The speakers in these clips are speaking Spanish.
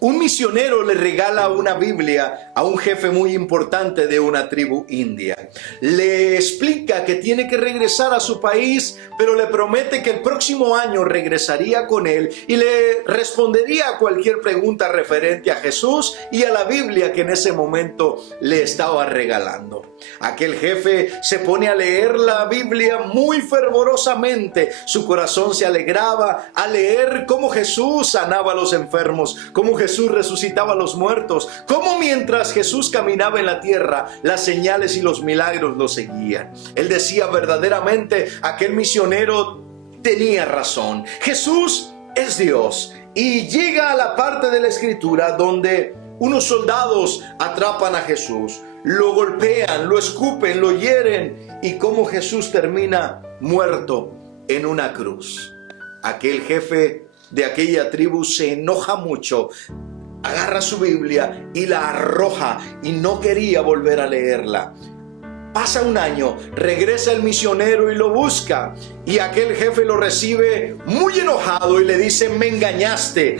Un misionero le regala una Biblia a un jefe muy importante de una tribu india. Le explica que tiene que regresar a su país, pero le promete que el próximo año regresaría con él y le respondería a cualquier pregunta referente a Jesús y a la Biblia que en ese momento le estaba regalando. Aquel jefe se pone a leer la Biblia muy fervorosamente. Su corazón se alegraba al leer cómo Jesús sanaba a los enfermos, cómo Jesús resucitaba a los muertos, cómo mientras Jesús caminaba en la tierra, las señales y los milagros lo seguían. Él decía verdaderamente, aquel misionero tenía razón. Jesús es Dios. Y llega a la parte de la Escritura donde unos soldados atrapan a Jesús, lo golpean, lo escupen, lo hieren, y cómo Jesús termina muerto en una cruz. Aquel jefe de aquella tribu se enoja mucho, agarra su Biblia y la arroja y no quería volver a leerla. Pasa un año, regresa el misionero y lo busca, y aquel jefe lo recibe muy enojado y le dice: me engañaste,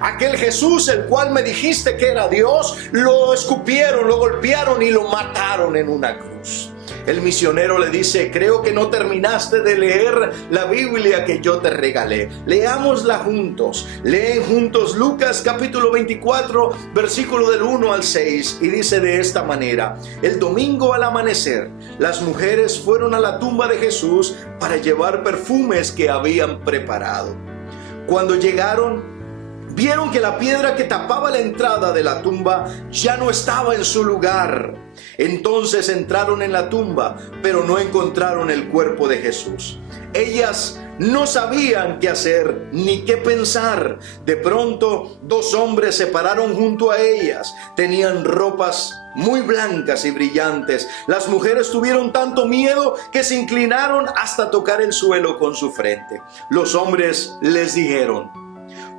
aquel Jesús el cual me dijiste que era Dios, lo escupieron, lo golpearon y lo mataron en una cruz. El misionero le dice: creo que no terminaste de leer la Biblia que yo te regalé. Leámosla juntos. Leen juntos Lucas capítulo 24, versículo del 1 al 6, y dice de esta manera: el domingo al amanecer, las mujeres fueron a la tumba de Jesús para llevar perfumes que habían preparado. Cuando llegaron, vieron que la piedra que tapaba la entrada de la tumba ya no estaba en su lugar. Entonces entraron en la tumba, pero no encontraron el cuerpo de Jesús. Ellas no sabían qué hacer ni qué pensar. De pronto, dos hombres se pararon junto a ellas. Tenían ropas muy blancas y brillantes. Las mujeres tuvieron tanto miedo que se inclinaron hasta tocar el suelo con su frente. Los hombres les dijeron: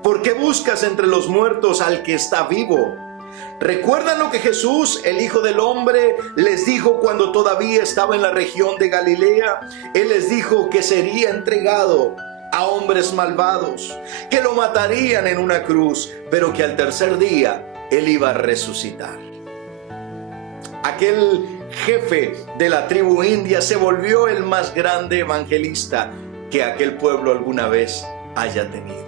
¿por qué buscas entre los muertos al que está vivo? ¿Recuerdan lo que Jesús, el Hijo del Hombre, les dijo cuando todavía estaba en la región de Galilea? Él les dijo que sería entregado a hombres malvados, que lo matarían en una cruz, pero que al tercer día Él iba a resucitar. Aquel jefe de la tribu india se volvió el más grande evangelista que aquel pueblo alguna vez haya tenido.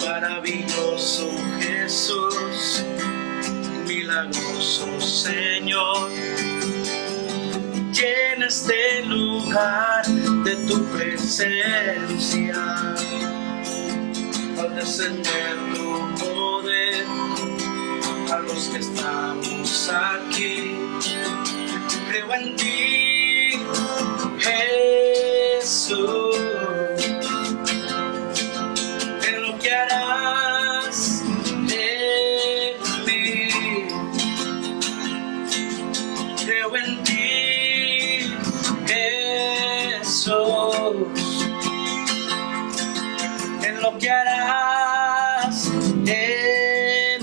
Maravilloso Jesús, milagroso Señor, llena este lugar de tu presencia. Al descender tu poder a los que estamos aquí, creo en ti, Jesús. En lo que harás en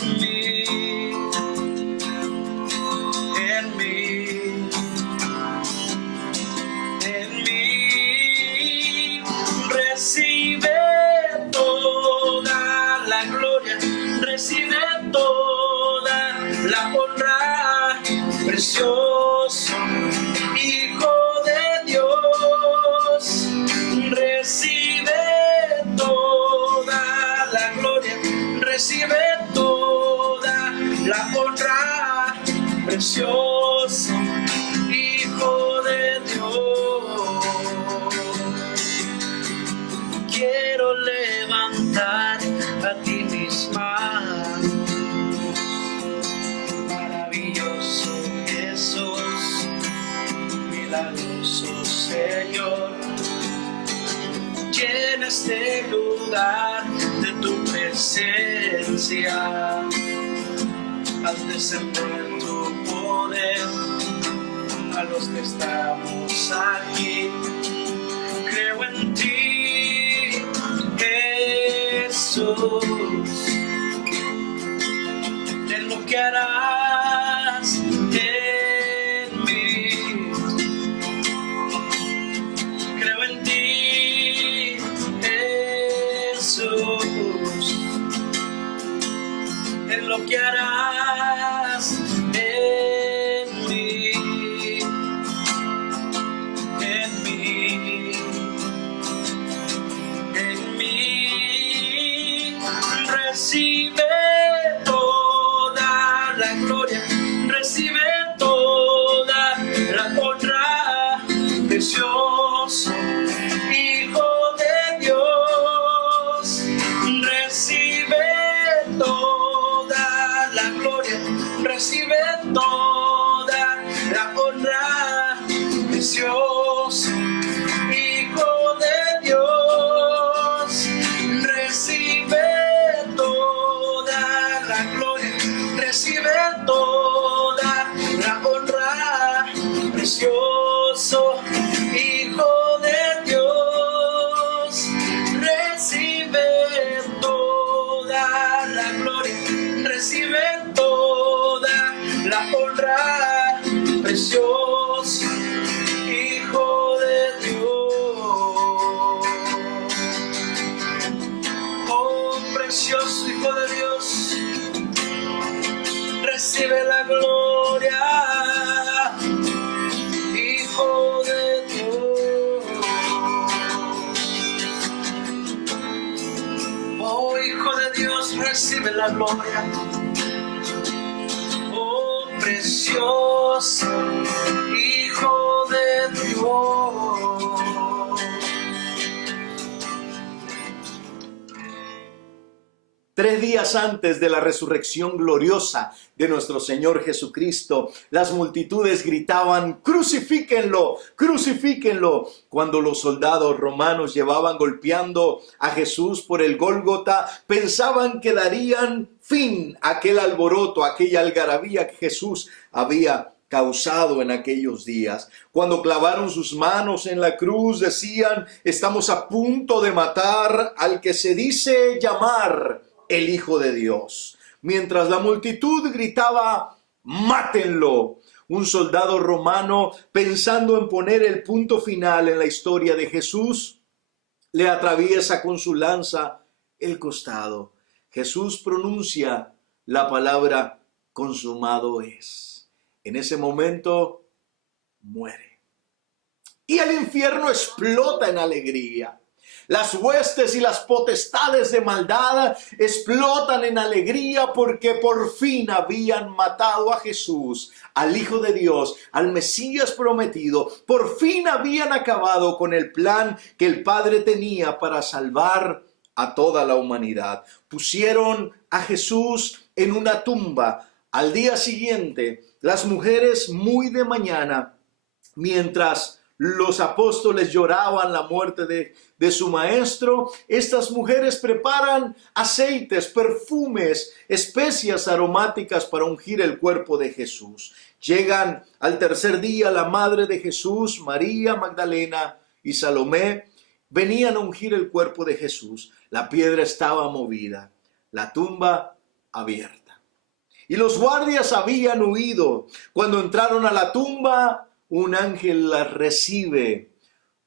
mí, recibe toda la gloria, recibe toda la honra, precioso Hijo de Dios, recibe toda la gloria, recibe toda la honra, precioso Hijo de Dios. Quiero levantar a ti mis manos, maravilloso Jesús, milagroso Señor, llena este lugar de tu presencia. Al descender tu poder a los que estamos aquí, creo en ti, Jesús. lo que harás en mí, en mí, en mí. Recibe toda la gloria, recibe toda la honra, precioso Hijo de Dios. Recibe toda la gloria, recibe toda la honra, precioso Hijo de Dios. Recibe toda la gloria, recibe toda la honra, precioso Hijo de Dios. Recibe toda la gloria, recibe toda la honra, precioso Hijo de Dios. Oh, precioso Hijo de Dios, recibe la gloria, Hijo de Dios. Oh, Hijo de Dios, recibe la gloria. Oh, precioso Hijo de Dios. 3 días antes de la resurrección gloriosa de nuestro Señor Jesucristo, las multitudes gritaban: ¡crucifíquenlo! ¡Crucifíquenlo! Cuando los soldados romanos llevaban golpeando a Jesús por el Gólgota, pensaban que darían fin a aquel alboroto, a aquella algarabía que Jesús había causado en aquellos días. Cuando clavaron sus manos en la cruz, decían: estamos a punto de matar al que se dice llamar el Hijo de Dios. Mientras la multitud gritaba: ¡mátenlo!, un soldado romano, pensando en poner el punto final en la historia de Jesús, le atraviesa con su lanza el costado. Jesús pronuncia la palabra: consumado es. En ese momento muere. Y el infierno explota en alegría. Las huestes y las potestades de maldad explotan en alegría porque por fin habían matado a Jesús, al Hijo de Dios, al Mesías prometido. Por fin habían acabado con el plan que el Padre tenía para salvar a toda la humanidad. Pusieron a Jesús en una tumba. Al día siguiente, las mujeres muy de mañana, mientras los apóstoles lloraban la muerte de su maestro, estas mujeres preparan aceites, perfumes, especias aromáticas para ungir el cuerpo de Jesús. Llegan al tercer día la madre de Jesús, María Magdalena y Salomé, venían a ungir el cuerpo de Jesús. La piedra estaba movida, la tumba abierta. Y los guardias habían huido. Cuando entraron a la tumba, un ángel las recibe,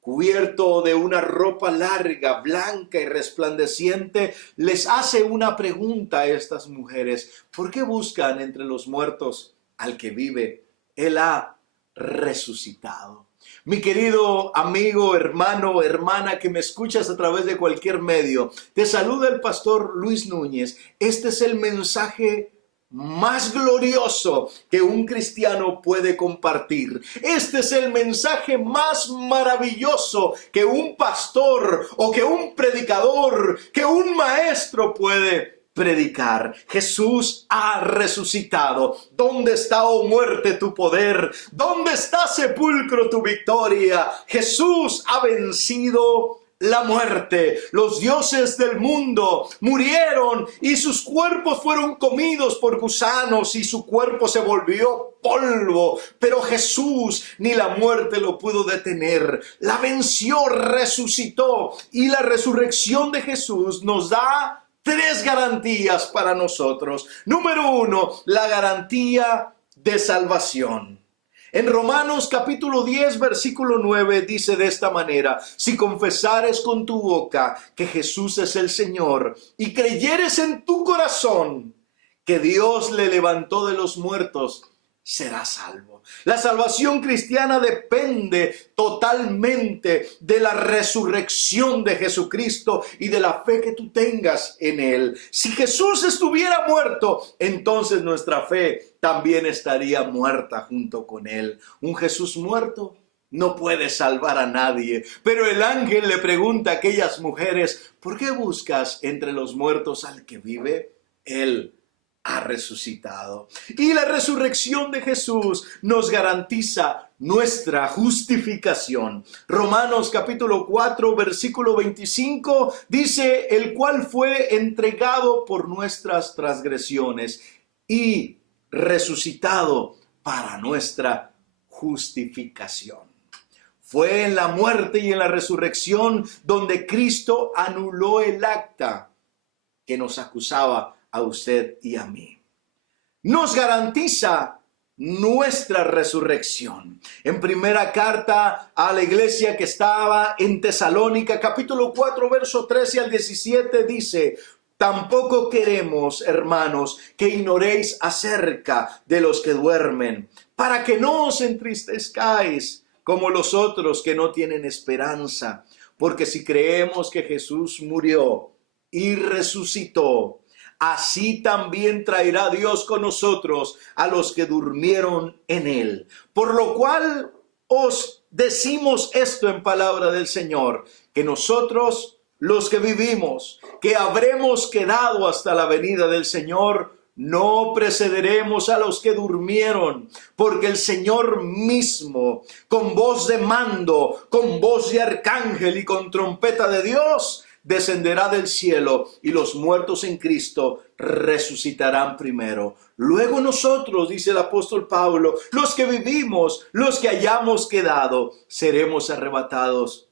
cubierto de una ropa larga, blanca y resplandeciente. Les hace una pregunta a estas mujeres: ¿por qué buscan entre los muertos al que vive? Él ha resucitado. Mi querido amigo, hermano, hermana que me escuchas a través de cualquier medio, te saluda el pastor Luis Núñez. Este es el mensaje más glorioso que un cristiano puede compartir. Este es el mensaje más maravilloso que un pastor o que un predicador, que un maestro puede predicar. Jesús ha resucitado. ¿Dónde está, oh muerte, tu poder? ¿Dónde está, sepulcro, tu victoria? Jesús ha vencido la muerte. Los dioses del mundo murieron y sus cuerpos fueron comidos por gusanos y su cuerpo se volvió polvo. Pero Jesús, ni la muerte lo pudo detener. La venció, resucitó, y la resurrección de Jesús nos da 3 garantías para nosotros. Número 1, la garantía de salvación. En Romanos capítulo 10, versículo 9 dice de esta manera: si confesares con tu boca que Jesús es el Señor y creyeres en tu corazón que Dios le levantó de los muertos, será salvo. La salvación cristiana depende totalmente de la resurrección de Jesucristo y de la fe que tú tengas en Él. Si Jesús estuviera muerto, entonces nuestra fe también estaría muerta junto con Él. Un Jesús muerto no puede salvar a nadie. Pero el ángel le pregunta a aquellas mujeres: ¿por qué buscas entre los muertos al que vive? Él ha resucitado. Y la resurrección de Jesús nos garantiza nuestra justificación. Romanos capítulo 4, versículo 25 dice: el cual fue entregado por nuestras transgresiones y resucitado para nuestra justificación. Fue en la muerte y en la resurrección donde Cristo anuló el acta que nos acusaba a usted y a mí. Nos garantiza nuestra resurrección. En primera carta a la iglesia que estaba en Tesalónica, capítulo 4, verso 13 al 17, dice: tampoco queremos, hermanos, que ignoréis acerca de los que duermen, para que no os entristezcáis como los otros que no tienen esperanza. Porque si creemos que Jesús murió y resucitó, así también traerá Dios con nosotros a los que durmieron en Él. Por lo cual os decimos esto en palabra del Señor, que nosotros, los que vivimos, que habremos quedado hasta la venida del Señor, no precederemos a los que durmieron, porque el Señor mismo, con voz de mando, con voz de arcángel y con trompeta de Dios, descenderá del cielo, y los muertos en Cristo resucitarán primero. Luego nosotros, dice el apóstol Pablo, los que vivimos, los que hayamos quedado, seremos arrebatados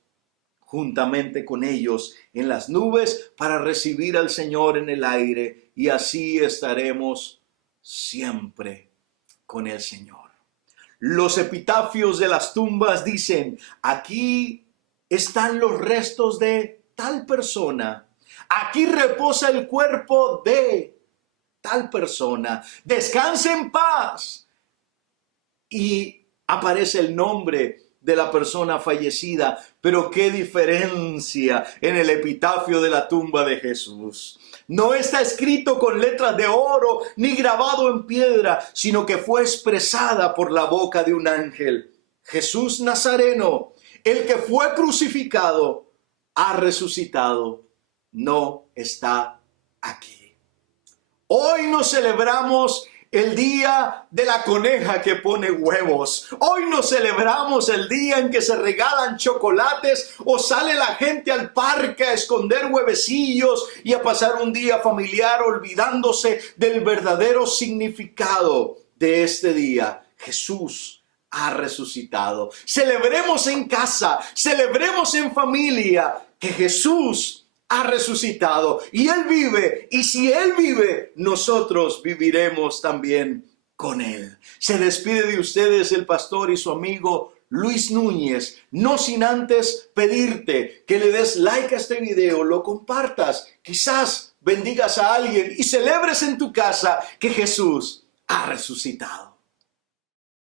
juntamente con ellos en las nubes para recibir al Señor en el aire, y así estaremos siempre con el Señor. Los epitafios de las tumbas dicen: aquí están los restos de tal persona, aquí reposa el cuerpo de tal persona, descanse en paz. Y aparece el nombre de la persona fallecida. Pero qué diferencia en el epitafio de la tumba de Jesús. No está escrito con letras de oro ni grabado en piedra, sino que fue expresada por la boca de un ángel: Jesús Nazareno, el que fue crucificado, ha resucitado, no está aquí. Hoy nos celebramos el día de la coneja que pone huevos. Hoy nos celebramos el día en que se regalan chocolates o sale la gente al parque a esconder huevecillos y a pasar un día familiar, olvidándose del verdadero significado de este día. Jesús ha resucitado. Celebremos en casa, celebremos en familia que Jesús ha resucitado y Él vive, y si Él vive, nosotros viviremos también con Él. Se despide de ustedes el pastor y su amigo Luis Núñez, no sin antes pedirte que le des like a este video, lo compartas, quizás bendigas a alguien y celebres en tu casa que Jesús ha resucitado.